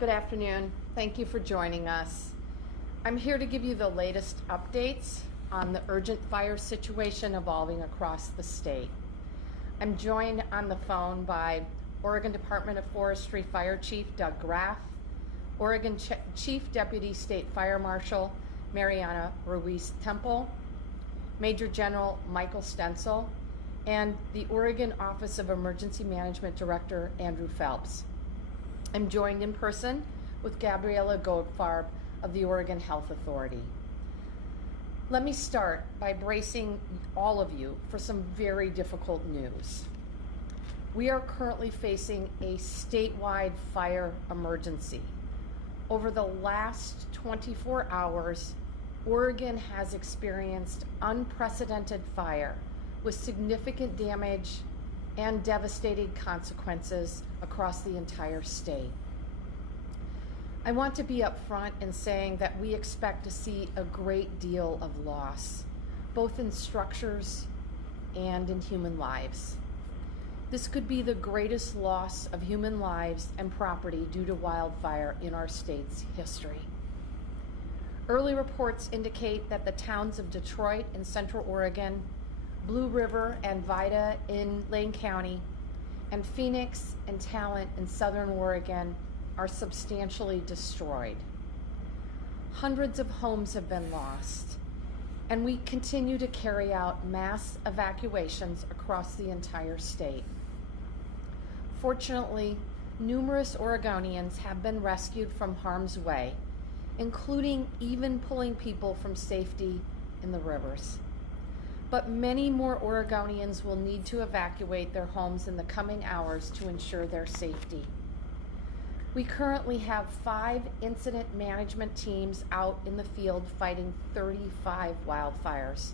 Good afternoon. Thank you for joining us. I'm here to give you the latest updates on the urgent fire situation evolving across the state. I'm joined on the phone by Oregon Department of Forestry Fire Chief Doug Graff, Oregon Chief Deputy State Fire Marshal Mariana Ruiz Temple, Major General Michael Stencil, and the Oregon Office of Emergency Management Director Andrew Phelps. I'm joined in person with Gabriella Goldfarb of the Oregon Health Authority. Let me start by bracing all of you for some very difficult news. We are currently facing a statewide fire emergency. Over the last 24 hours, Oregon has experienced unprecedented fire with significant damage and devastating consequences across the entire state. I want to be upfront in saying that we expect to see a great deal of loss, both in structures and in human lives. This could be the greatest loss of human lives and property due to wildfire in our state's history. Early reports indicate that the towns of Detroit in Central Oregon, Blue River and Vida in Lane County, and Phoenix and Talent in Southern Oregon are substantially destroyed. Hundreds of homes have been lost, and we continue to carry out mass evacuations across the entire state. Fortunately, numerous Oregonians have been rescued from harm's way, including even pulling people from safety in the rivers. But many more Oregonians will need to evacuate their homes in the coming hours to ensure their safety. We currently have 5 incident management teams out in the field fighting 35 wildfires.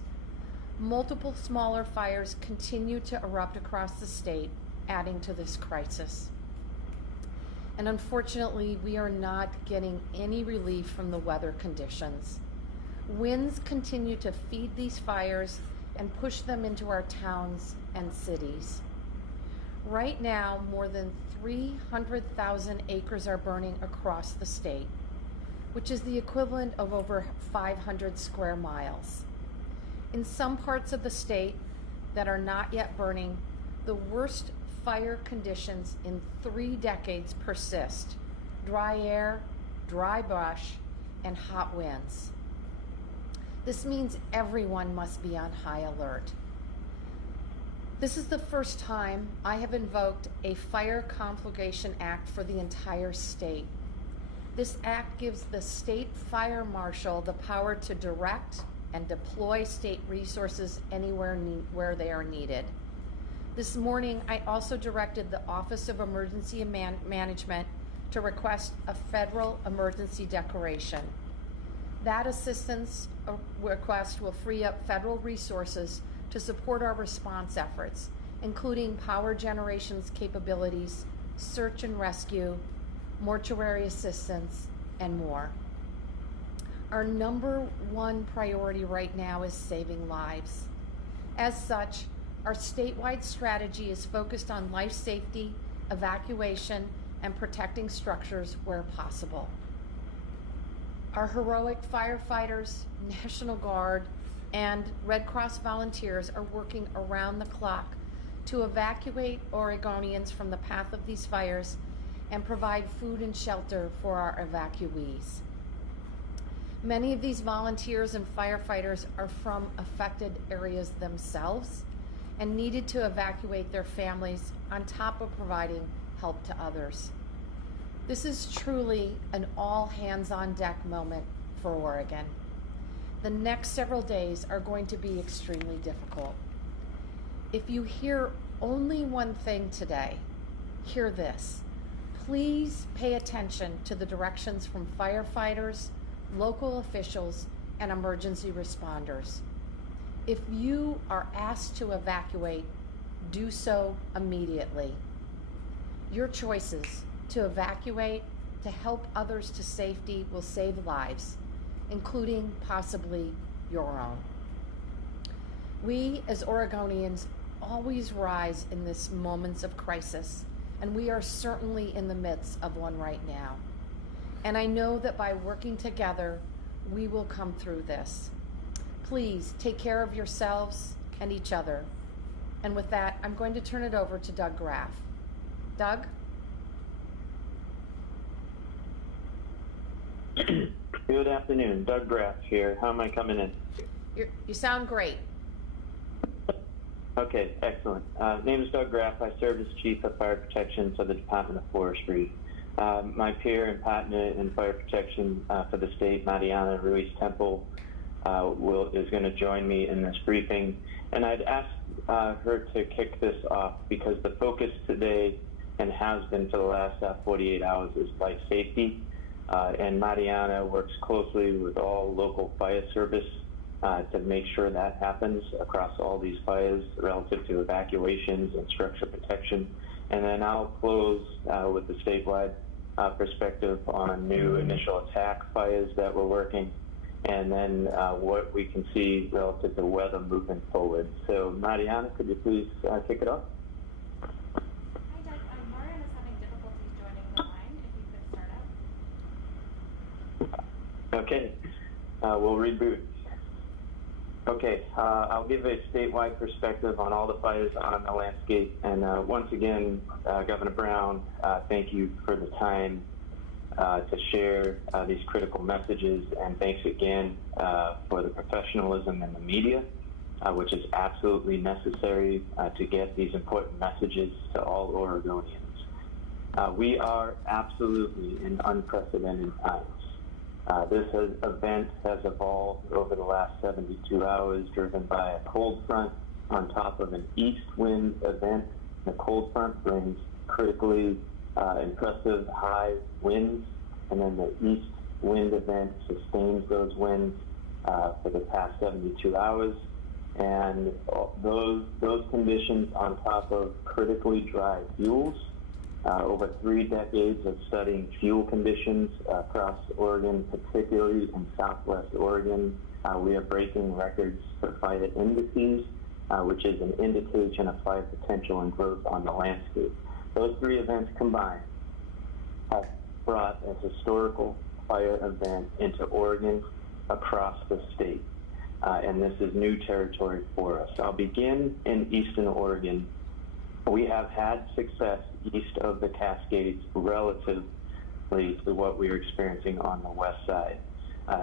Multiple smaller fires continue to erupt across the state, adding to this crisis. And unfortunately, we are not getting any relief from the weather conditions. Winds continue to feed these fires and push them into our towns and cities. Right now, more than 300,000 acres are burning across the state, which is the equivalent of over 500 square miles. In some parts of the state that are not yet burning, the worst fire conditions in 3 decades persist: dry air, dry brush, and hot winds. This means everyone must be on high alert. This is the first time I have invoked a Fire Conflagration Act for the entire state. This act gives the state fire marshal the power to direct and deploy state resources anywhere where they are needed. This morning, I also directed the Office of Emergency Management to request a federal emergency declaration. That assistance request will free up federal resources to support our response efforts, including power generation's capabilities, search and rescue, mortuary assistance, and more. Our number 1 priority right now is saving lives. As such, our statewide strategy is focused on life safety, evacuation, and protecting structures where possible. Our heroic firefighters, National Guard, and Red Cross volunteers are working around the clock to evacuate Oregonians from the path of these fires and provide food and shelter for our evacuees. Many of these volunteers and firefighters are from affected areas themselves and needed to evacuate their families on top of providing help to others. This is truly an all-hands-on-deck moment for Oregon. The next several days are going to be extremely difficult. If you hear only one thing today, hear this. Please pay attention to the directions from firefighters, local officials, and emergency responders. If you are asked to evacuate, do so immediately. Your choices to evacuate, to help others to safety will save lives, including possibly your own. We as Oregonians always rise in these moments of crisis, and we are certainly in the midst of one right now. And I know that by working together, we will come through this. Please take care of yourselves and each other. And with that, I'm going to turn it over to Doug Graff. Doug? Good afternoon. Doug Graff here. How am I coming in? You sound great. Okay, excellent. Name is Doug Graff. I serve as Chief of Fire Protection for the Department of Forestry. My peer and partner in fire protection for the state, Mariana Ruiz-Temple, is going to join me in this briefing. And I'd ask her to kick this off because the focus today, and has been for the last 48 hours, is life safety. And Mariana works closely with all local fire service to make sure that happens across all these fires relative to evacuations and structure protection. And then I'll close with the statewide perspective on new initial attack fires that we're working, and then what we can see relative to weather moving forward. So Mariana, could you please kick it off? Hi Doug, Marian is having difficulties joining the line. If you could start up. Okay, we'll reboot. Okay, I'll give a statewide perspective on all the fires on the landscape. And once again, Governor Brown, thank you for the time to share these critical messages. And thanks again for the professionalism in the media, which is absolutely necessary to get these important messages to all Oregonians. We are absolutely in unprecedented times. This event has evolved over the last 72 hours, driven by a cold front on top of an east wind event. The cold front brings critically impressive high winds, and then the east wind event sustains those winds for the past 72 hours. And those conditions on top of critically dry fuels. Over 3 decades of studying fuel conditions across Oregon, particularly in southwest Oregon, we are breaking records for fire indices, which is an indication of fire potential and growth on the landscape. Those 3 events combined have brought a historical fire event into Oregon across the state, and this is new territory for us. I'll begin in eastern Oregon. We have had success east of the Cascades relatively to what we are experiencing on the west side.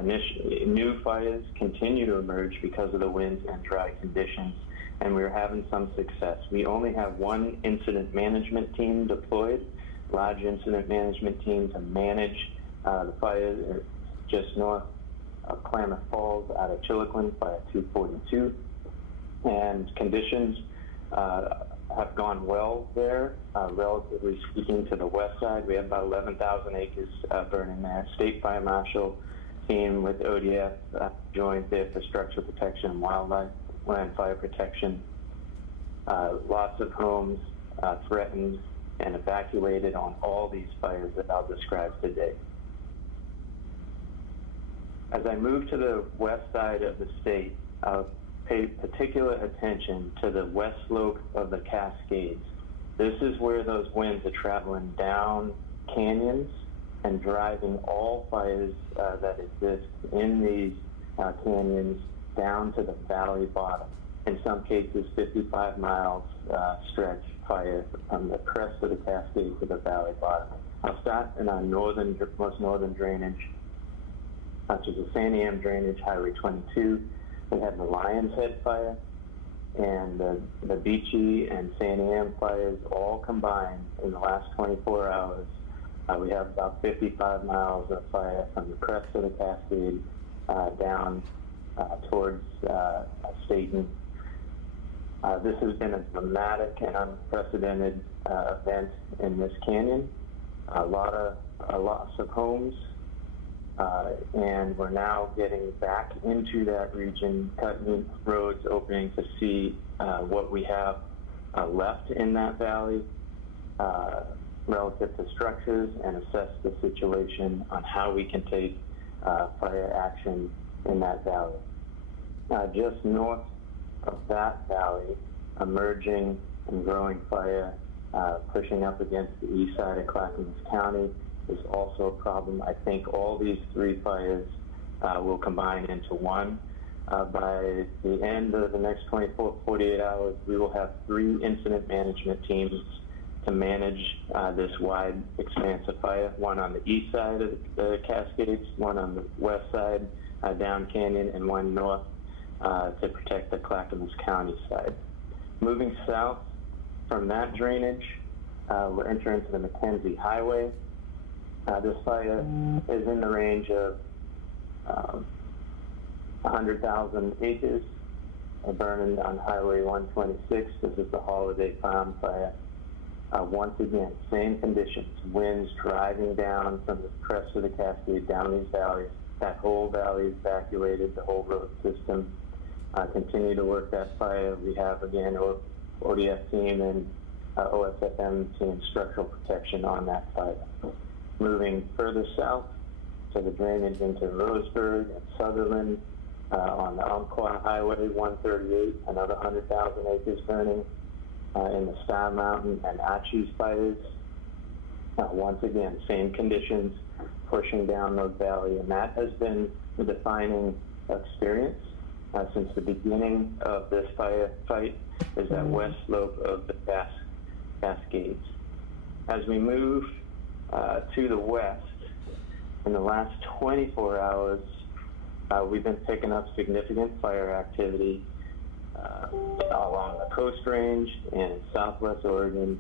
New fires continue to emerge because of the winds and dry conditions, and we're having some success. We only have 1 incident management team deployed, large incident management team to manage the fires just north of Klamath Falls out of Chiloquin, Fire 242, and conditions have gone well there, relatively speaking to the west side. We have about 11,000 acres burning there. State Fire Marshal team with ODF joined there for structure protection and wildlife land fire protection. Lots of homes threatened and evacuated on all these fires that I'll describe today. As I move to the west side of the state, pay particular attention to the west slope of the Cascades. This is where those winds are traveling down canyons and driving all fires that exist in these canyons down to the valley bottom. In some cases, 55 miles stretch fire from the crest of the Cascades to the valley bottom. I'll start in our most northern drainage, which is the San Am drainage, Highway 22. We have the Lion's Head fire and the Beachy and San Am fires all combined in the last 24 hours. We have about 55 miles of fire from the crest of the Cascade down towards Staten. This has been a dramatic and unprecedented event in this canyon. A lot of loss of homes. And we're now getting back into that region, cutting roads, opening to see what we have left in that valley relative to structures and assess the situation on how we can take fire action in that valley. Just north of that valley, emerging and growing fire pushing up against the east side of Clackamas County is also a problem. I think all these three fires will combine into one. By the end of the next 24, 48 hours, we will have 3 incident management teams to manage this wide expanse of fire, one on the east side of the Cascades, one on the west side, down Canyon, and one north to protect the Clackamas County side. Moving south from that drainage, we're entering into the McKenzie Highway. This fire is in the range of 100,000 acres, burning on Highway 126. This is the Holiday Farm fire. Once again, same conditions, winds driving down from the crest of the Cascade down these valleys. That whole valley is evacuated, the whole road system. Continue to work that fire. We have, again, ODF team and OSFM team structural protection on that fire. Moving further south to the drainage into Roseburg and Sutherland on the Umpqua Highway 138, another 100,000 acres burning. In the Star Mountain and Archie's fires, once again, same conditions, pushing down those valleys, and that has been the defining experience since the beginning of this fight, is that west slope of the Cascades. As we move to the west, in the last 24 hours, we've been picking up significant fire activity along the Coast Range and Southwest Oregon,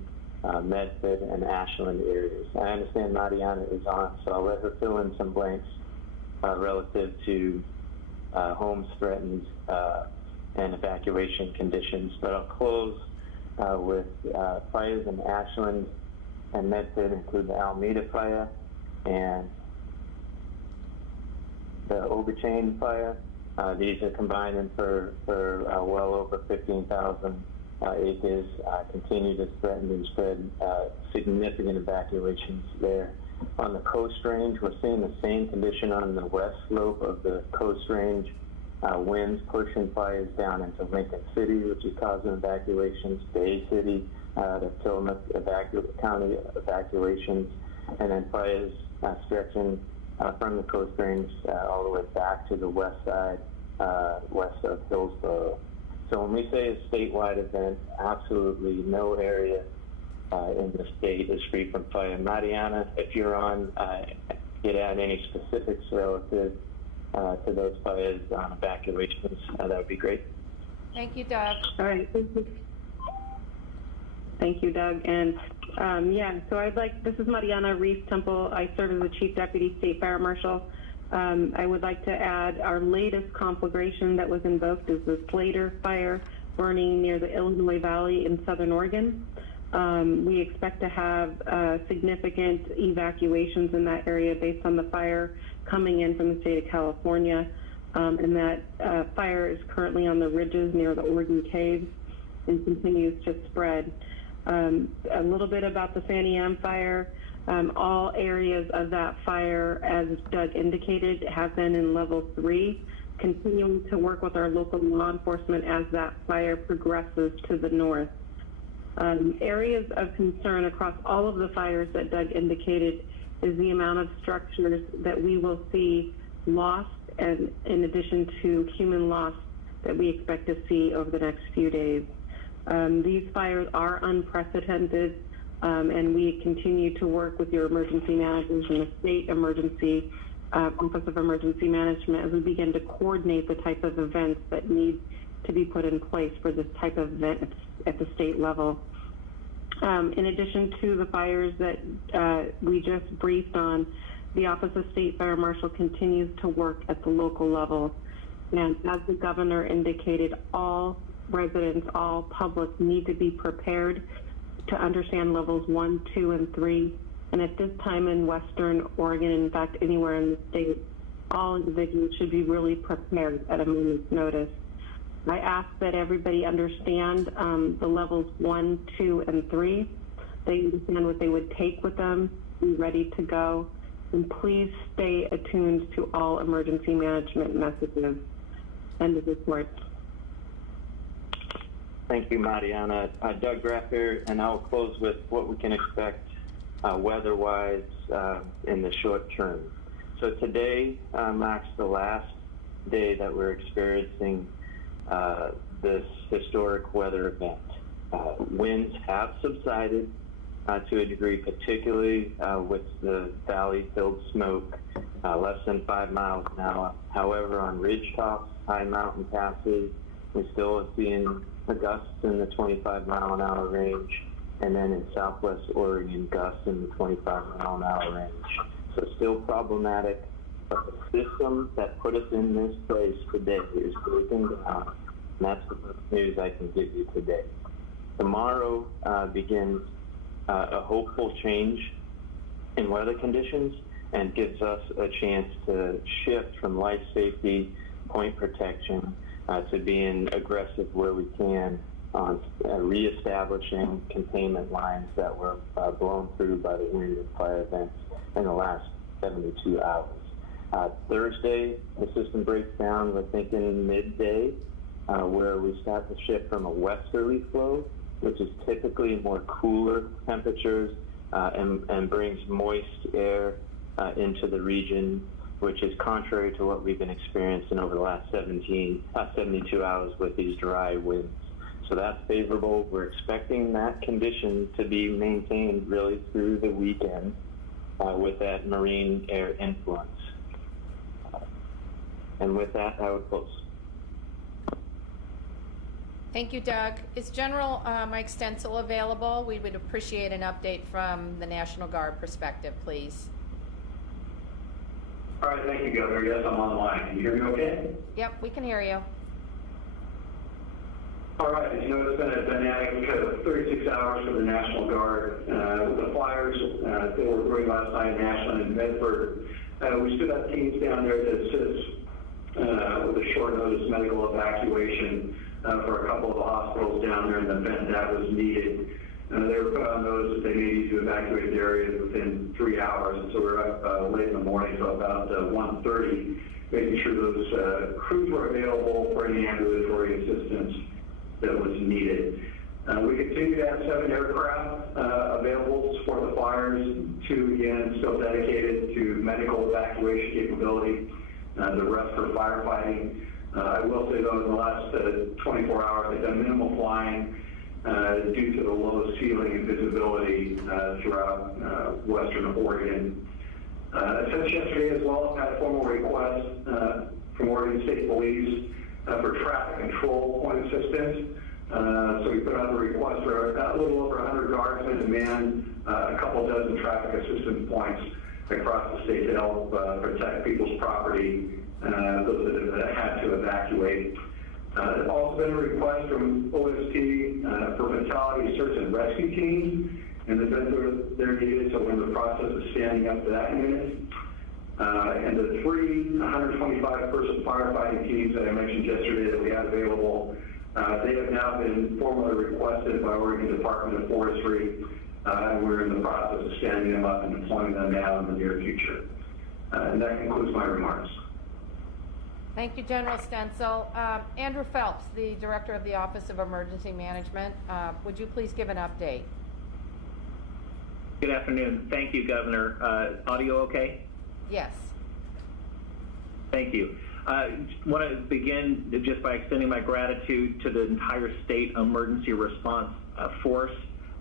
Medford, and Ashland areas. I understand Mariana is on, so I'll let her fill in some blanks relative to homes threatened and evacuation conditions. But I'll close with fires in Ashland and Medford include the Alameda fire and the Oberchain fire. These are combining for well over 15,000 acres. Continue to threaten and spread significant evacuations there. On the Coast Range, we're seeing the same condition on the west slope of the Coast Range. Winds pushing fires down into Lincoln City, which is causing evacuations, Bay City, the Tillamook County evacuations, and then fires stretching from the Coast Range all the way back to the west side, west of Hillsborough. So when we say a statewide event, absolutely no area in the state is free from fire. Mariana, if you're on, get at any specifics relative to those fires on evacuations, that would be great. Thank you, Doug. All right. Thank you, Doug. And so this is Mariana Reese-Temple. I serve as the Chief Deputy State Fire Marshal. I would like to add our latest conflagration that was invoked is the Slater fire burning near the Illinois Valley in Southern Oregon. We expect to have significant evacuations in that area based on the fire coming in from the state of California. And that fire is currently on the ridges near the Oregon Caves and continues to spread. A little bit about the Fanny M fire. All areas of that fire, as Doug indicated, have been in level 3, continuing to work with our local law enforcement as that fire progresses to the north. Areas of concern across all of the fires that Doug indicated is the amount of structures that we will see lost, and in addition to human loss that we expect to see over the next few days. These fires are unprecedented, and we continue to work with your emergency managers and the state emergency Office of Emergency Management as we begin to coordinate the type of events that need to be put in place for this type of event at the state level. In addition to the fires that we just briefed on, the Office of State Fire Marshal continues to work at the local level. And as the governor indicated, all residents, all public need to be prepared to understand levels 1, 2, and 3. And at this time in Western Oregon, in fact, anywhere in the state, all individuals should be really prepared at a moment's notice. I ask that everybody understand the levels 1, 2, and 3. They understand what they would take with them, be ready to go, and please stay attuned to all emergency management messages. End of report. Thank you, Mariana. Doug Graff here, and I'll close with what we can expect weather-wise in the short term. So today marks the last day that we're experiencing this historic weather event. Winds have subsided to a degree, particularly with the valley-filled smoke, less than 5 miles an hour. However, on ridge tops, high mountain passes, we still are seeing gusts in the 25-mile-an-hour range, and then in southwest Oregon, gusts in the 25-mile-an-hour range. So still problematic, but the system that put us in this place today is breaking down, and that's the best news I can give you today. Tomorrow begins a hopeful change in weather conditions and gives us a chance to shift from life safety, point protection, to being aggressive where we can on reestablishing containment lines that were blown through by the wind and fire events in the last 72 hours. Thursday, the system breaks down, we're thinking midday, where we start to shift from a westerly flow, which is typically more cooler temperatures and brings moist air into the region, which is contrary to what we've been experiencing over the last 72 hours with these dry winds. So that's favorable. We're expecting that condition to be maintained really through the weekend with that marine air influence. And with that, I would close. Thank you, Doug. Is General Mike Stencil available? We would appreciate an update from the National Guard perspective, please. All right, thank you, Governor. Yes, I'm online. Can you hear me okay? Yep, we can hear you. All right, as you know, it's been a dynamic 36 hours for the National Guard. With the fires that were brewing last night in Ashland and Medford, we stood up teams down there to assist with a short notice medical evacuation for a couple of the hospitals down there in the event that was needed. They were put on notice that they needed to evacuate the area within 3 hours, and so we were up late in the morning, so about 1:30, making sure those crews were available for any ambulatory assistance that was needed. We continue to have 7 aircraft available to support the fires, 2 again still dedicated to medical evacuation capability, the rest for firefighting. I will say though, in the last 24 hours, they've done minimal flying due to the low ceiling and visibility throughout western Oregon. Since yesterday as well, I've had a formal request from Oregon State Police for traffic control point assistance. So we put out a request for a little over 100 guardsmen and man, a couple dozen traffic assistance points across the state to help protect people's property, those that had to evacuate. There's also been a request from OST for fatality search and rescue teams, and the event they're needed, so we're in the process of standing up to that unit. And the 3 125-person firefighting teams that I mentioned yesterday that we had available, they have now been formally requested by Oregon Department of Forestry, and we're in the process of standing them up and deploying them now in the near future. And that concludes my remarks. Thank you, General Stencil. Andrew Phelps, the Director of the Office of Emergency Management, would you please give an update? Good afternoon. Thank you, Governor. Audio okay? Yes. Thank you. I want to begin just by extending my gratitude to the entire state emergency response force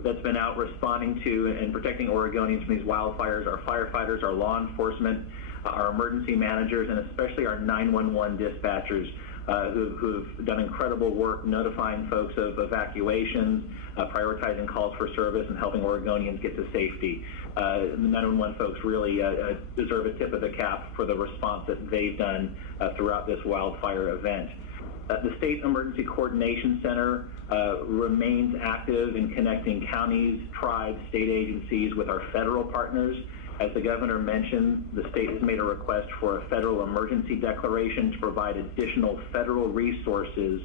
that's been out responding to and protecting Oregonians from these wildfires, our firefighters, our law enforcement, our emergency managers, and especially our 911 dispatchers who've done incredible work notifying folks of evacuations, prioritizing calls for service, and helping Oregonians get to safety. The 911 folks really deserve a tip of the cap for the response that they've done throughout this wildfire event. The State Emergency Coordination Center remains active in connecting counties, tribes, state agencies with our federal partners. As the governor mentioned, the state has made a request for a federal emergency declaration to provide additional federal resources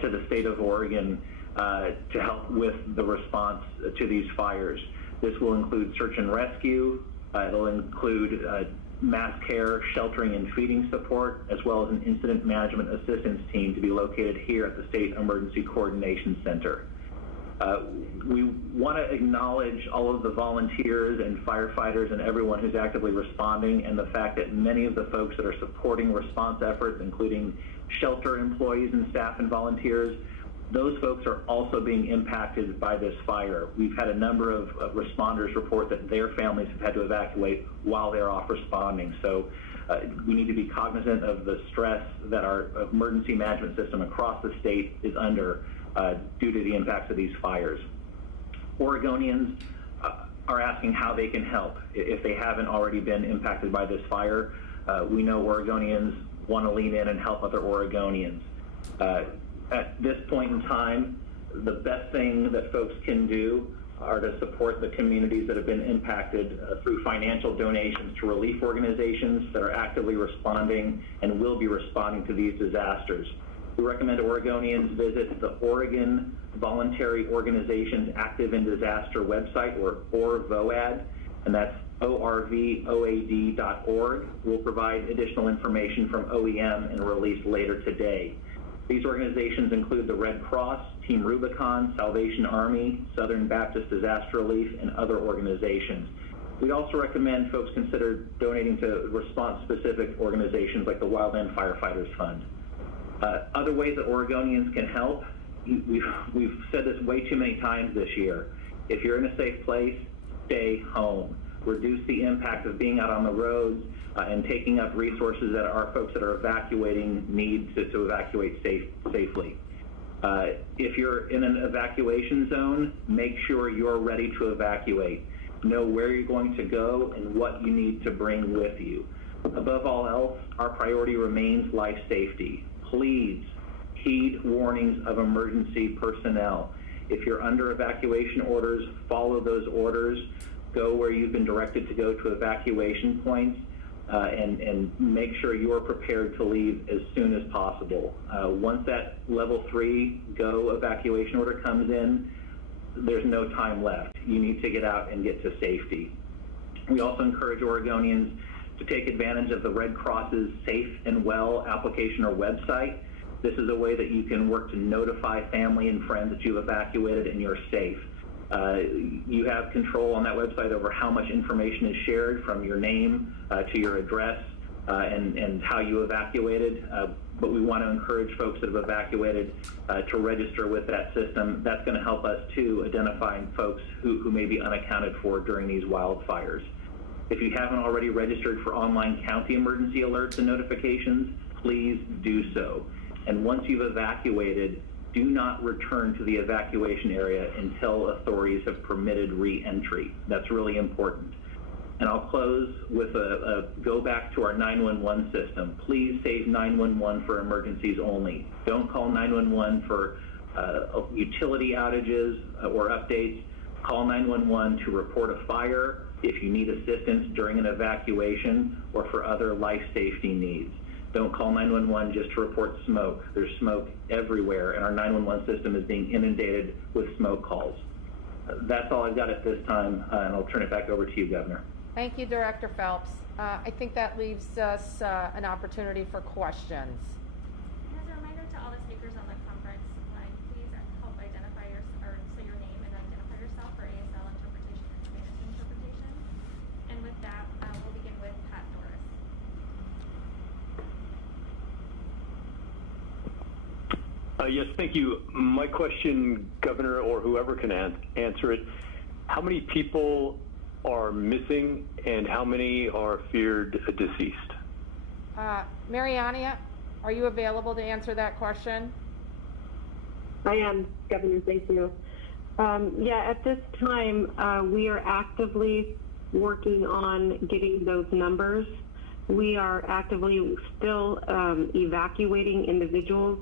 to the state of Oregon to help with the response to these fires. This will include search and rescue. It'll include mass care, sheltering, and feeding support, as well as an incident management assistance team to be located here at the State Emergency Coordination Center. We want to acknowledge all of the volunteers and firefighters and everyone who's actively responding, and the fact that many of the folks that are supporting response efforts, including shelter employees and staff and volunteers, those folks are also being impacted by this fire. We've had a number of responders report that their families have had to evacuate while they're off responding. So we need to be cognizant of the stress that our emergency management system across the state is under due to the impacts of these fires. Oregonians are asking how they can help if they haven't already been impacted by this fire. We know Oregonians want to lean in and help other Oregonians. At this point in time, the best thing that folks can do are to support the communities that have been impacted through financial donations to relief organizations that are actively responding and will be responding to these disasters. We recommend Oregonians visit the Oregon Voluntary Organizations Active in Disaster website, or ORVOAD, and that's orvoad.org. We'll provide additional information from OEM and release later today. These organizations include the Red Cross, Team Rubicon, Salvation Army, Southern Baptist Disaster Relief, and other organizations. We'd also recommend folks consider donating to response-specific organizations like the Wildland Firefighters Fund. Other ways that Oregonians can help, we've said this way too many times this year. If you're in a safe place, stay home. Reduce the impact of being out on the roads and taking up resources that our folks that are evacuating need to evacuate safely. If you're in an evacuation zone, make sure you're ready to evacuate. Know where you're going to go and what you need to bring with you. Above all else, our priority remains life safety. Please heed warnings of emergency personnel. If you're under evacuation orders, follow those orders. Go where you've been directed to go to evacuation points, and make sure you're prepared to leave as soon as possible. Once that level 3 go evacuation order comes in, there's no time left. You need to get out and get to safety. We also encourage Oregonians to take advantage of the Red Cross's Safe and Well application or website. This is a way that you can work to notify family and friends that you've evacuated and you're safe. You have control on that website over how much information is shared, from your name to your address and how you evacuated. But we want to encourage folks that have evacuated to register with that system. That's going to help us too, identifying folks who may be unaccounted for during these wildfires. If you haven't already registered for online county emergency alerts and notifications, please do so. And once you've evacuated, do not return to the evacuation area until authorities have permitted re-entry. That's really important. And I'll close with a go back to our 911 system. Please save 911 for emergencies only. Don't call 911 for utility outages or updates. Call 911 to report a fire, if you need assistance during an evacuation, or for other life safety needs. Don't call 911 just to report smoke. There's smoke everywhere, and our 911 system is being inundated with smoke calls. That's all I've got at this time, and I'll turn it back over to you, Governor. Thank you, Director Phelps. I think that leaves us an opportunity for questions. And as a reminder to all the speakers on the conference line, please help identify or say your name and identify yourself for ASL interpretation and Spanish interpretation. And with that, we'll begin with Pat Norris. Yes, thank you. My question, Governor, or whoever can answer it, how many people are missing and how many are feared deceased? Mariana, are you available to answer that question? I am, Governor, thank you. Yeah, at this time, we are actively working on getting those numbers. We are actively still evacuating individuals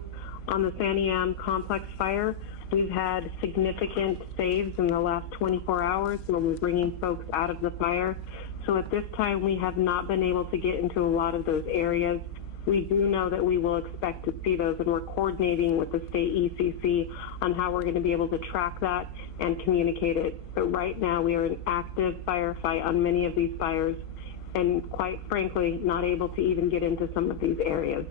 on the San Am complex fire. We've had significant saves in the last 24 hours where we're bringing folks out of the fire. So at this time, we have not been able to get into a lot of those areas. We do know that we will expect to see those, and we're coordinating with the state ECC on how we're going to be able to track that and communicate it. But right now, we are in active firefight on many of these fires, and quite frankly, not able to even get into some of these areas.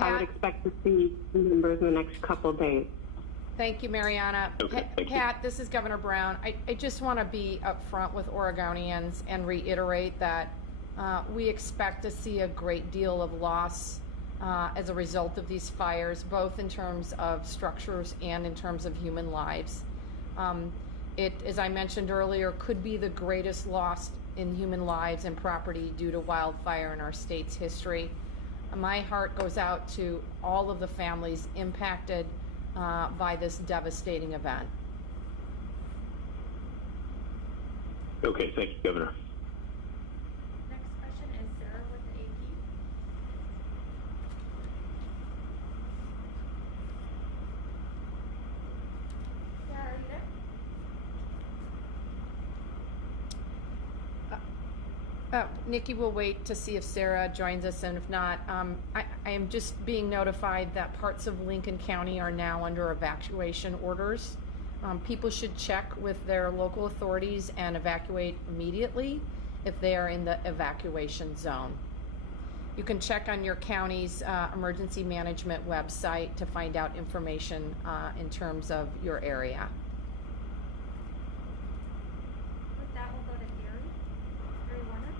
I would expect to see numbers in the next couple of days. Thank you, Mariana. Okay, thank you. Pat, this is Governor Brown. I just want to be upfront with Oregonians and reiterate that we expect to see a great deal of loss as a result of these fires, both in terms of structures and in terms of human lives. It, as I mentioned earlier, could be the greatest loss in human lives and property due to wildfire in our state's history. My heart goes out to all of the families impacted by this devastating event. Okay, thank you, Governor. Next question is Sarah with the AP. Sarah, are you there? Nikki will wait to see if Sarah joins us, and if not, I am just being notified that parts of Lincoln County are now under evacuation orders. People should check with their local authorities and evacuate immediately if they are in the evacuation zone. You can check on your county's emergency management website to find out information in terms of your area. With that, we'll go to Gary. Gary Warner.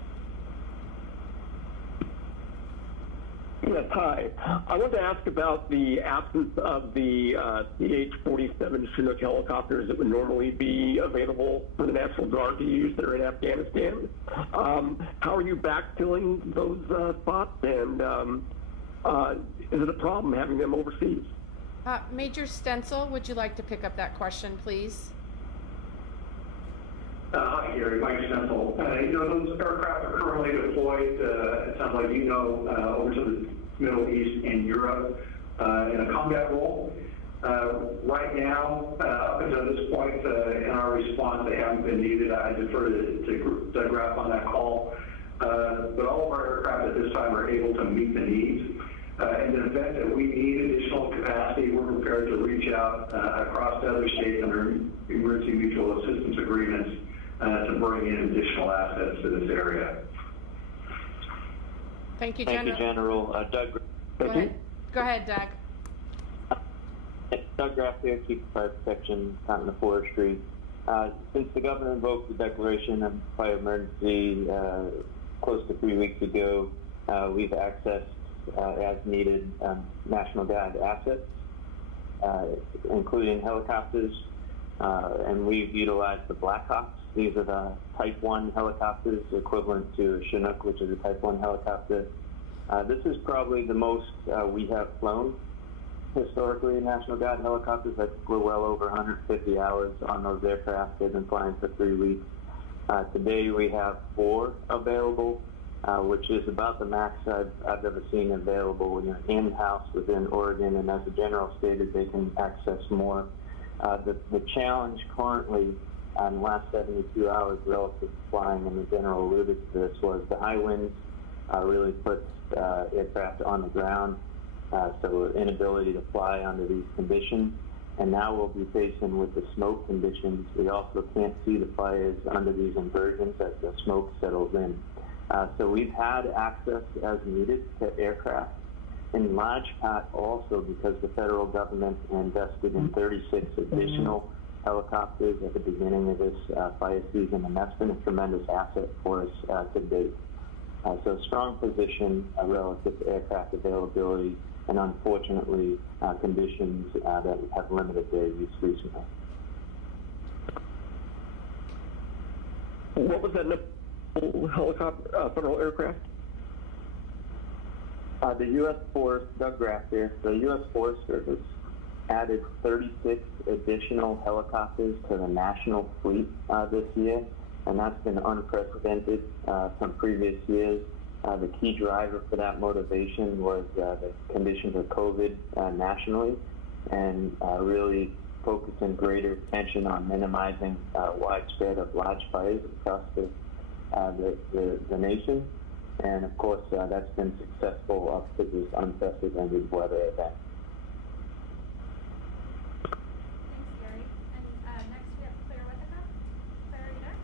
Yes, hi. I want to ask about the absence of the CH-47 Chinook helicopters that would normally be available for the National Guard to use that are in Afghanistan. How are you backfilling those spots, and is it a problem having them overseas? Major Stencil, would you like to pick up that question, please? Hi, Gary. Mike Stencil. Those aircraft are currently deployed, it sounds like over to the Middle East and Europe in a combat role. Right now, up until this point in our response, they haven't been needed. I defer to Doug Rapp on that call. But all of our aircraft at this time are able to meet the needs. In the event that we need additional capacity, we're prepared to reach out across the other states under emergency mutual assistance agreements to bring in additional assets to this area. Thank you, Thank you, General. Doug. Go ahead, Doug. Doug Graff here, Chief of Fire Protection, Continental Forestry. Since the governor invoked the declaration of fire emergency close to 3 weeks ago, we've accessed, as needed, National Guard assets, including helicopters, and we've utilized the Blackhawks. These are the Type 1 helicopters, equivalent to a Chinook, which is a Type 1 helicopter. This is probably the most we have flown historically in National Guard helicopters. I think we're well over 150 hours on those aircraft. They've been flying for 3 weeks. Today we have 4 available, which is about the max I've ever seen available in-house within Oregon, and as the General stated, they can access more. The challenge currently in the last 72 hours relative to flying, and the General alluded to this, was the high winds really puts aircraft on the ground, so inability to fly under these conditions. And now we'll be facing with the smoke conditions. We also can't see the fires under these inversions as the smoke settles in. So we've had access as needed to aircraft, in large part also because the federal government invested in 36 additional helicopters at the beginning of this fire season, and that's been a tremendous asset for us to date. So strong position relative to aircraft availability, and unfortunately conditions that have limited their use recently. What was that helicopter, federal aircraft? The U.S. Forest, Doug Graff here, the U.S. Forest Service added 36 additional helicopters to the national fleet this year, and that's been unprecedented from previous years. The key driver for that motivation was the conditions of COVID nationally, and really focusing greater attention on minimizing widespread of large fires across the nation. And of course, that's been successful up to this unprecedented weather event. Thanks, Gary. And next we have Claire Whittaker. Claire, are you there?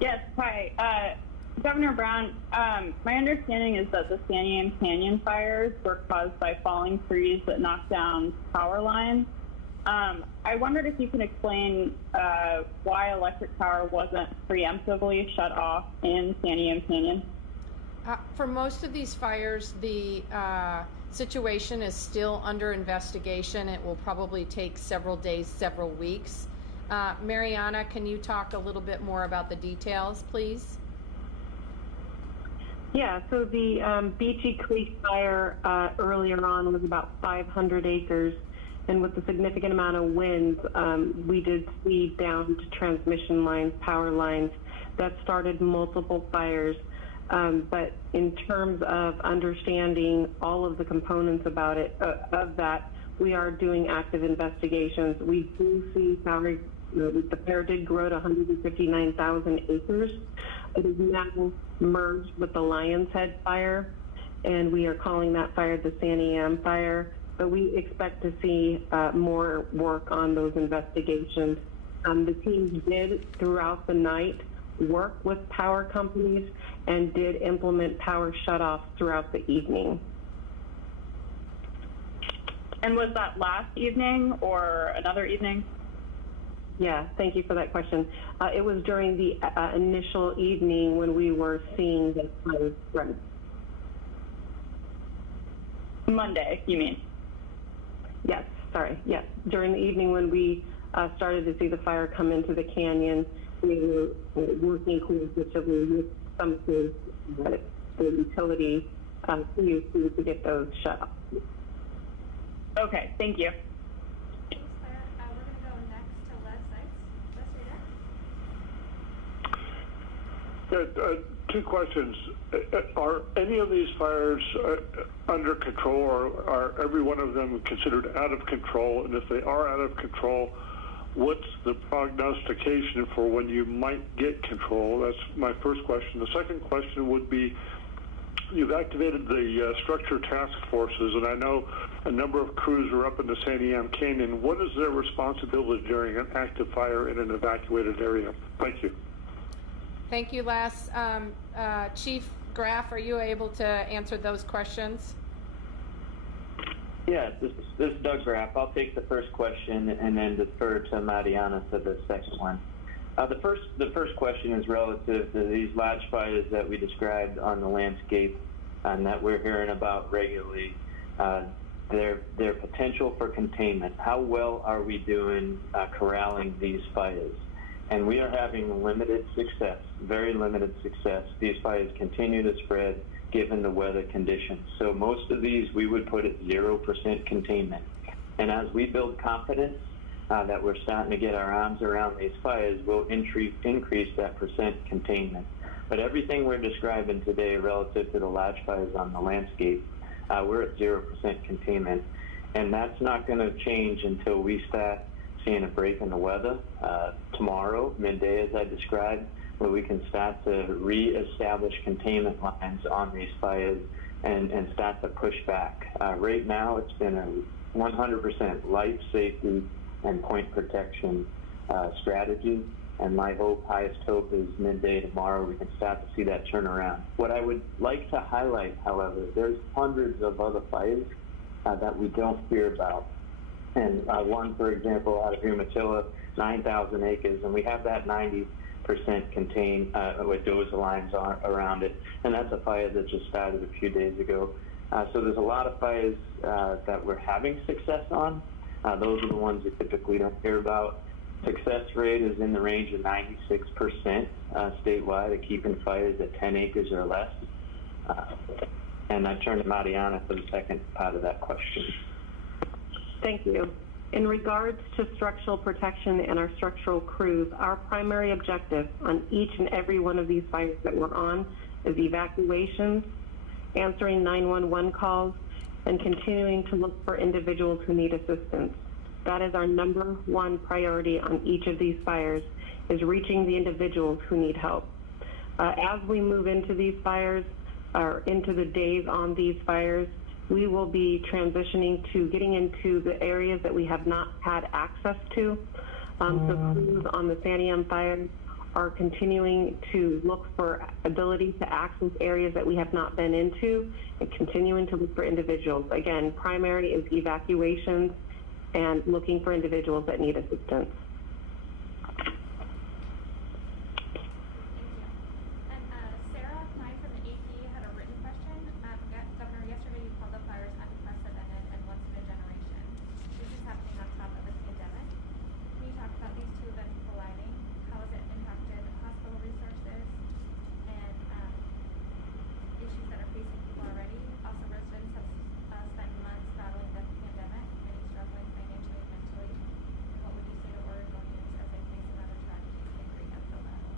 Yes, hi. Governor Brown, my understanding is that the Santiam Canyon fires were caused by falling trees that knocked down power lines. I wondered if you can explain why electric power wasn't preemptively shut off in Santiam Canyon. For most of these fires, the situation is still under investigation. It will probably take several days, several weeks. Mariana, can you talk a little bit more about the details, please? Yeah, so the Beachy Creek fire earlier on was about 500 acres, and with the significant amount of winds, we did see down to transmission lines, power lines, that started multiple fires. But in terms of understanding all of the components about it, of that, we are doing active investigations. We do see the fire did grow to 159,000 acres. It is now merged with the Lion's Head fire, and we are calling that fire the Santiam fire. But we expect to see more work on those investigations. The team did, throughout the night, work with power companies and did implement power shutoffs throughout the evening. And was that last evening or another evening? Yeah, thank you for that question. It was during the initial evening when we were seeing the fire spread. Monday, you mean? Yes, sorry. Yes, during the evening when we started to see the fire come into the canyon, we were working cooperatively with some of the utility CUCs to get those shut off. Okay, thank you. Thanks, Claire. We're going to go next to Les Sites. Les, are you there? Two questions. Are any of these fires under control, or are every one of them considered out of control? And if they are out of control, what's the prognostication for when you might get control? That's my first question. The second question would be, you've activated the structure task forces, and I know a number of crews are up in the Santiam Canyon. What is their responsibility during an active fire in an evacuated area? Thank you. Thank you, Les. Chief Graff, are you able to answer those questions? Yes, this is Doug Graff. I'll take the first question and then defer to Mariana for the second one. The first question is relative to these large fires that we described on the landscape and that we're hearing about regularly. Their potential for containment. How well are we doing corralling these fires? And we are having limited success, very limited success. These fires continue to spread given the weather conditions. So most of these we would put at 0% containment. And as we build confidence that we're starting to get our arms around these fires, we'll increase that percent containment. But everything we're describing today relative to the large fires on the landscape, we're at 0% containment. And that's not going to change until we start seeing a break in the weather tomorrow, midday, as I described, where we can start to reestablish containment lines on these fires and start to push back. Right now, it's been a 100% life safety and point protection strategy, and my highest hope is midday tomorrow we can start to see that turn around. What I would like to highlight, however, there's hundreds of other fires that we don't hear about. And one, for example, out of Umatilla, 9,000 acres, and we have that 90% contained with dozer lines around it. And that's a fire that just started a few days ago. So there's a lot of fires that we're having success on. Those are the ones you typically don't hear about. Success rate is in the range of 96% statewide at keeping fires at 10 acres or less. And I turn to Mariana for the second part of that question. Thank you. In regards to structural protection and our structural crews, our primary objective on each and every one of these fires that we're on is evacuations, answering 911 calls, and continuing to look for individuals who need assistance. That is our number one priority on each of these fires, is reaching the individuals who need help. As we move into these fires, or into the days on these fires, we will be transitioning to getting into the areas that we have not had access to. So crews on the Santiam fire are continuing to look for ability to access areas that we have not been into and continuing to look for individuals. Again, primary is evacuations and looking for individuals that need assistance. Sarah Knight from the AP had a written question. Governor, yesterday you called the fires unprecedented and once in a generation. This is happening on top of a pandemic. Can you talk about these two events colliding? How has it impacted hospital resources and issues that are facing people already? Also, residents have spent months battling the pandemic, many struggling financially and mentally. What would you say to Oregonians as they face another tragedy in great uphill battle?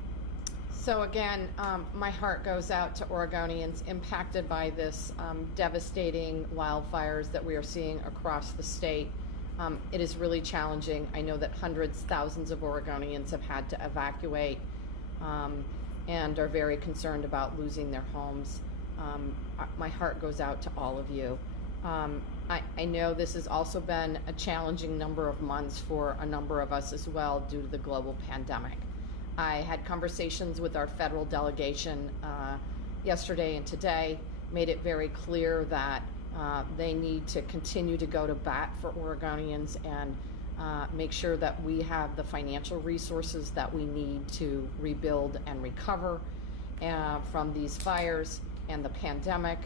So again, my heart goes out to Oregonians impacted by this devastating wildfires that we are seeing across the state. It is really challenging. I know that hundreds, thousands of Oregonians have had to evacuate and are very concerned about losing their homes. My heart goes out to all of you. I know this has also been a challenging number of months for a number of us as well due to the global pandemic. I had conversations with our federal delegation yesterday and today, made it very clear that they need to continue to go to bat for Oregonians and make sure that we have the financial resources that we need to rebuild and recover from these fires and the pandemic.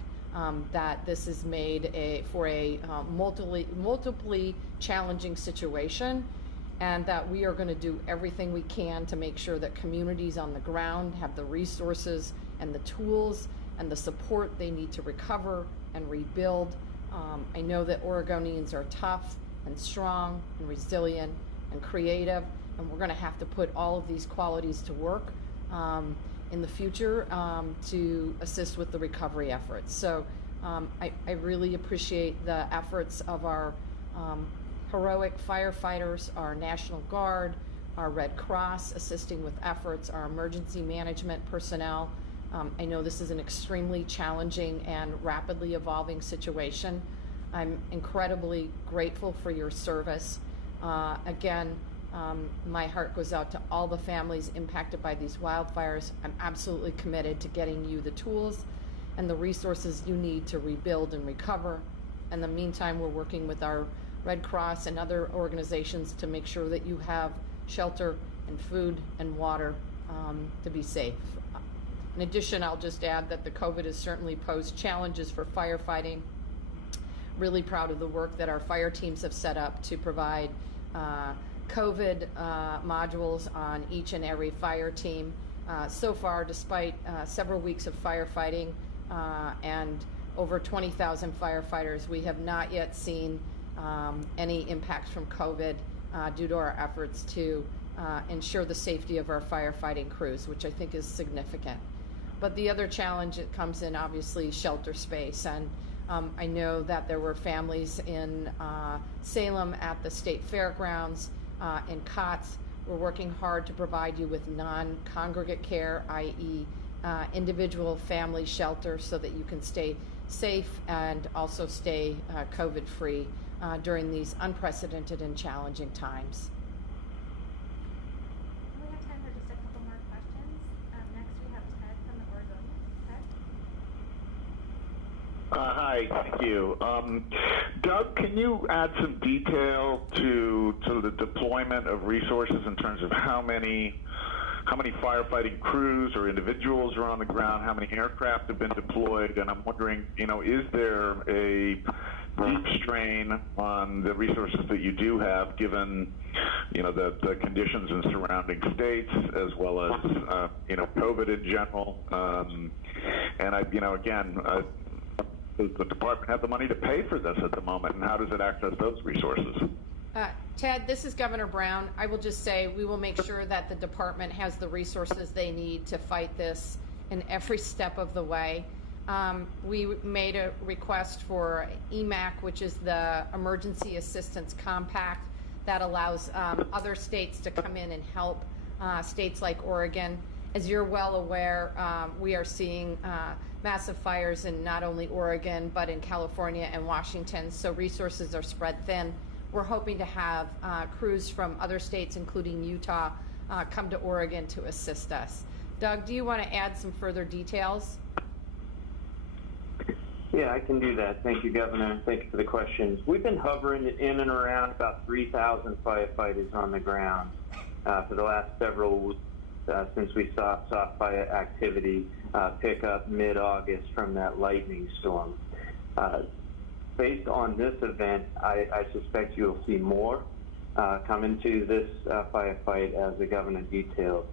That this is made for a multiply challenging situation, and that we are going to do everything we can to make sure that communities on the ground have the resources and the tools and the support they need to recover and rebuild. I know that Oregonians are tough and strong and resilient and creative, and we're going to have to put all of these qualities to work in the future to assist with the recovery efforts. So I really appreciate the efforts of our heroic firefighters, our National Guard, our Red Cross assisting with efforts, our emergency management personnel. I know this is an extremely challenging and rapidly evolving situation. I'm incredibly grateful for your service. Again, my heart goes out to all the families impacted by these wildfires. I'm absolutely committed to getting you the tools and the resources you need to rebuild and recover. In the meantime, we're working with our Red Cross and other organizations to make sure that you have shelter and food and water to be safe. In addition, I'll just add that the COVID has certainly posed challenges for firefighting. Really proud of the work that our fire teams have set up to provide COVID modules on each and every fire team. So far, despite several weeks of firefighting and over 20,000 firefighters, we have not yet seen any impacts from COVID due to our efforts to ensure the safety of our firefighting crews, which I think is significant. But the other challenge that comes in, obviously, shelter space. And I know that there were families in Salem at the state fairgrounds, in COTS. We're working hard to provide you with non-congregate care, i.e. Individual family shelter, so that you can stay safe and also stay COVID-free during these unprecedented and challenging times. We have time for just a couple more questions. Next we have Ted from the Oregonian. Ted? Hi, thank you. Doug, can you add some detail to the deployment of resources in terms of how many firefighting crews or individuals are on the ground, how many aircraft have been deployed, and I'm wondering, is there a deep strain on the resources that you do have, given, the conditions in surrounding states, as well as, COVID in general, and does the department have the money to pay for this at the moment, and how does it access those resources? Ted, this is Governor Brown. I will just say we will make sure that the department has the resources they need to fight this in every step of the way. We made a request for EMAC, which is the Emergency Assistance Compact, that allows other states to come in and help states like Oregon. As you're well aware, we are seeing massive fires in not only Oregon, but in California and Washington, so resources are spread thin. We're hoping to have crews from other states, including Utah, come to Oregon to assist us. Doug, do you want to add some further details? Yeah, I can do that. Thank you, Governor. Thank you for the questions. We've been hovering in and around about 3,000 firefighters on the ground for the last several weeks since we saw fire activity pick up mid-August from that lightning storm. Based on this event, I suspect you'll see more come into this firefight as the Governor detailed.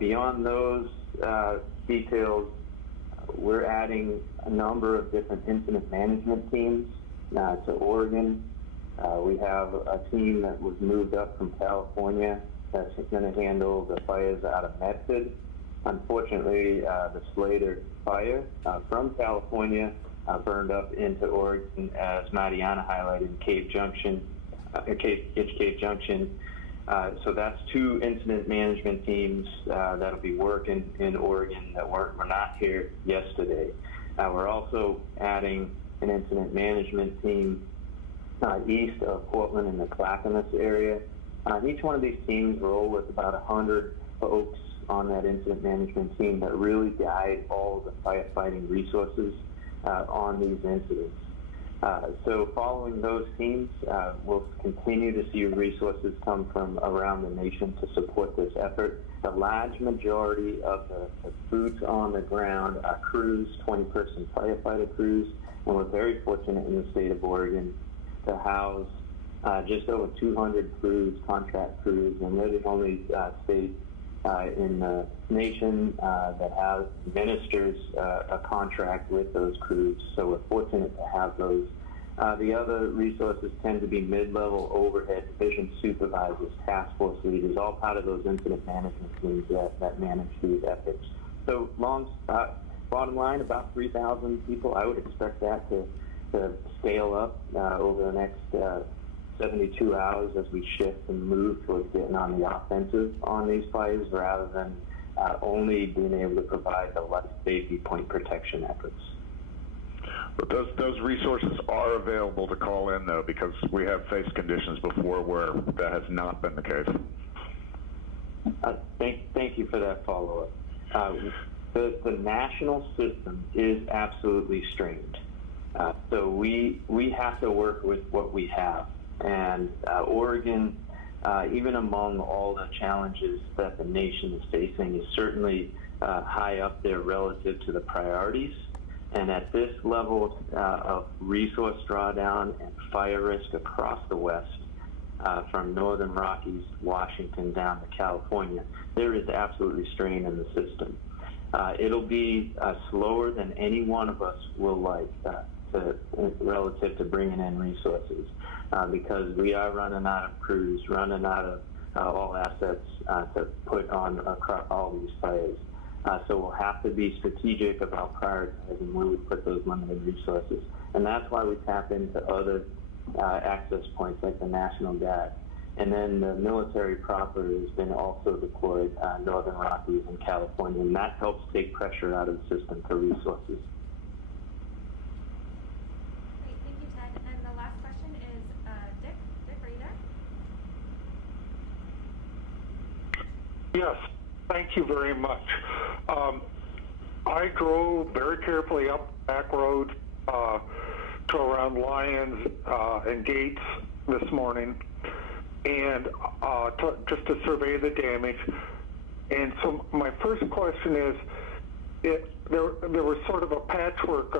Beyond those details, we're adding a number of different incident management teams to Oregon. We have a team that was moved up from California that's going to handle the fires out of Medford. Unfortunately, the Slater fire from California burned up into Oregon, as Mariana highlighted, Cave Junction, Itch Cave Junction. So that's 2 incident management teams that'll be working in Oregon that were not here yesterday. We're also adding an incident management team east of Portland in the Clackamas area. Each one of these teams roll with about 100 folks on that incident management team that really guide all the firefighting resources on these incidents. So following those teams, we'll continue to see resources come from around the nation to support this effort. The large majority of the boots on the ground are crews, 20-person firefighter crews, and we're very fortunate in the state of Oregon to house just over 200 crews, contract crews, and we're the only state in the nation that administers a contract with those crews, so we're fortunate to have those. The other resources tend to be mid-level overhead division supervisors, task force leaders, all part of those incident management teams that manage these efforts. So bottom line, about 3,000 people. I would expect that to scale up over the next 72 hours as we shift and move towards getting on the offensive on these fires rather than only being able to provide the life safety point protection efforts. But those resources are available to call in, though, because we have faced conditions before where that has not been the case. Thank you for that follow-up. The national system is absolutely strained. So we have to work with what we have. And Oregon, even among all the challenges that the nation is facing, is certainly high up there relative to the priorities. And at this level of resource drawdown and fire risk across the West, from northern Rockies, Washington, down to California, there is absolutely strain in the system. It'll be slower than any one of us will like relative to bringing in resources because we are running out of crews, running out of all assets to put on across all these fires. So we'll have to be strategic about prioritizing where we put those limited resources. And that's why we tap into other access points like the National Guard. And then the military proper has been also deployed northern Rockies and California, and that helps take pressure out of the system for resources. Great, thank you, Ted. And the last question is Dick. Dick, are you there? Yes, thank you very much. I drove very carefully up back road to around Lyons and Gates this morning, and just to survey the damage. And so my first question is, there was sort of a patchwork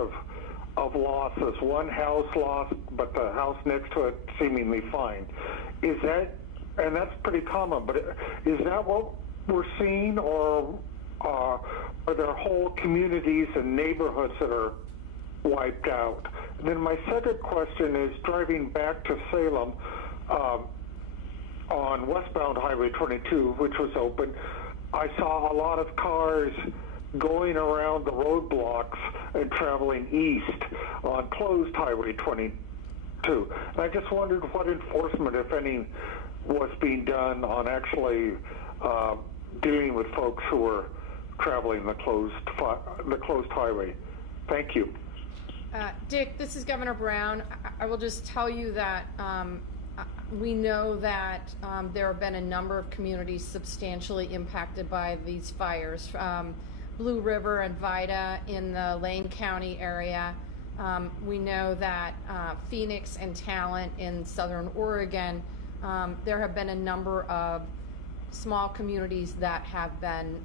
of losses. One house lost, but the house next to it seemingly fine. Is that, and that's pretty common, but is that what we're seeing, or are there whole communities and neighborhoods that are wiped out? And then my second question is, driving back to Salem on westbound Highway 22, which was open, I saw a lot of cars going around the roadblocks and traveling east on closed Highway 22. And I just wondered what enforcement, if any, was being done on actually dealing with folks who were traveling the closed highway. Thank you. Dick, this is Governor Brown. I will just tell you that We know that there have been a number of communities substantially impacted by these fires. Blue River and Vida in the Lane County area. We know that Phoenix and Talent in Southern Oregon, there have been a number of small communities that have been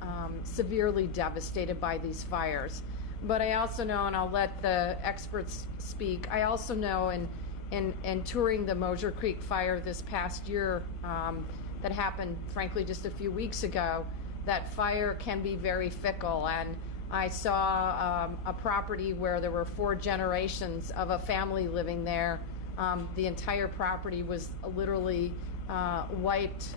severely devastated by these fires. But I also know, and I'll let the experts speak, I also know in touring the Mosier Creek fire this past year that happened, frankly, just a few weeks ago, that fire can be very fickle. And I saw a property where there were 4 generations of a family living there. The entire property was literally wiped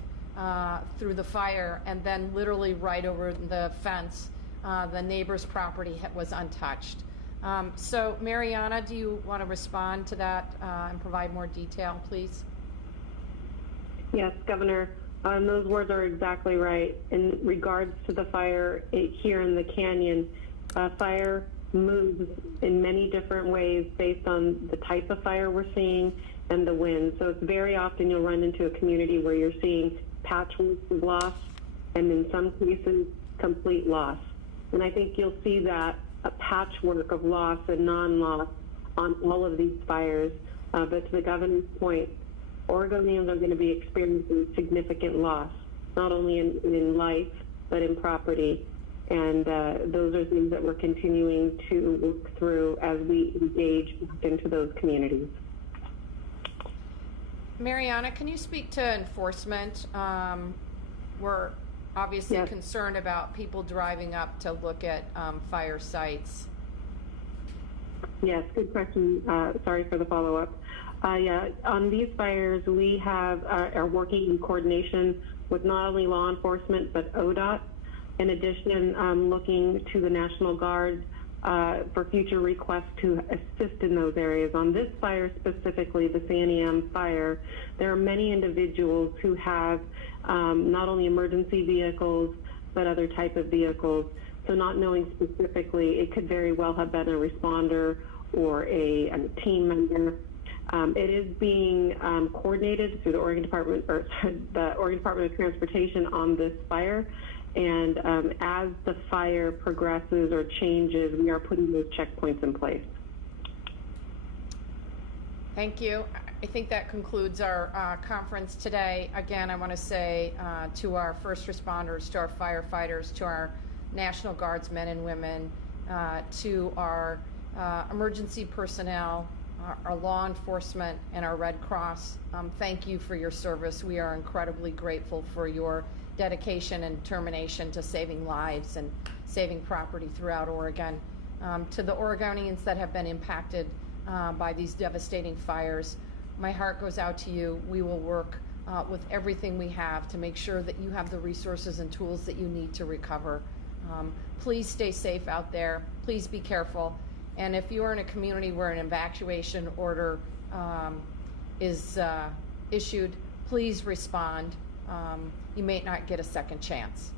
through the fire, and then literally right over the fence, the neighbor's property was untouched. So, Mariana, do you want to respond to that and provide more detail, please? Yes, Governor. Those words are exactly right. In regards to the fire here in the canyon, fire moves in many different ways based on the type of fire we're seeing and the wind. So it's very often you'll run into a community where you're seeing patchwork of loss, and in some cases, complete loss. And I think you'll see that a patchwork of loss and non-loss on all of these fires. But to the governor's point, Oregonians are going to be experiencing significant loss, not only in life, but in property. And those are things that we're continuing to work through as we engage into those communities. Mariana, can you speak to enforcement? We're obviously concerned about people driving up to look at fire sites. Yes, good question. Sorry for the follow-up. Yeah, on these fires, we are working in coordination with not only law enforcement, but ODOT. In addition, looking to the National Guard for future requests to assist in those areas. On this fire specifically, the Santiam fire, there are many individuals who have not only emergency vehicles, but other type of vehicles. So not knowing specifically, it could very well have been a responder or a team member. It is being coordinated through the Oregon Department of Transportation on this fire. And as the fire progresses or changes, we are putting those checkpoints in place. Thank you. I think that concludes our conference today. Again, I want to say to our first responders, to our firefighters, to our National Guardsmen and women, to our emergency personnel, our law enforcement, and our Red Cross, thank you for your service. We are incredibly grateful for your dedication and determination to saving lives and saving property throughout Oregon. To the Oregonians that have been impacted by these devastating fires, my heart goes out to you. We will work with everything we have to make sure that you have the resources and tools that you need to recover. Please stay safe out there. Please be careful. And if you are in a community where an evacuation order is issued, please respond. You may not get a second chance.